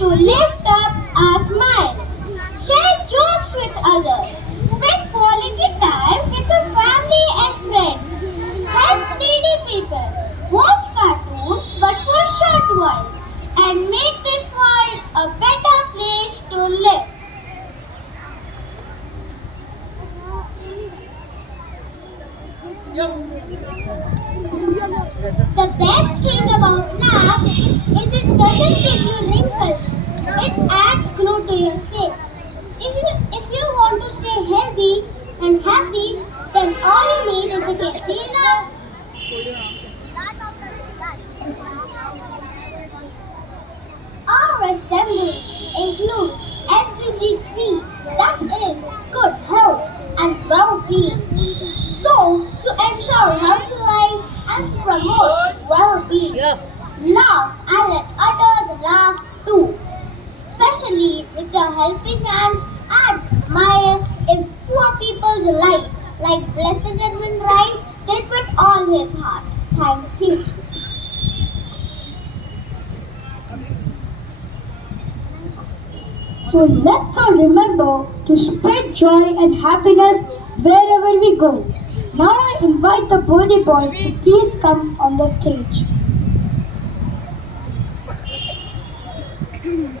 to lift up our smile, share jokes with others, spend quality time with the family and friends, help needy people, watch cartoons but for a short while, and make this world a better place to live. The best thing about nap is it doesn't give you wrinkles. It adds glow to your face. If you want to stay healthy and happy, then all you need is a concealer. Our assembly includes SDG3, that is, good health and well-being. So, to ensure healthy life and promote well-being, laugh and let others laugh too. Especially with a helping hand and smile in poor people's life, like Blessed Edmund Rice did with all his heart. Thank you. So let's all remember to spread joy and happiness wherever we go. Now I invite the birthday boys to please come on the stage.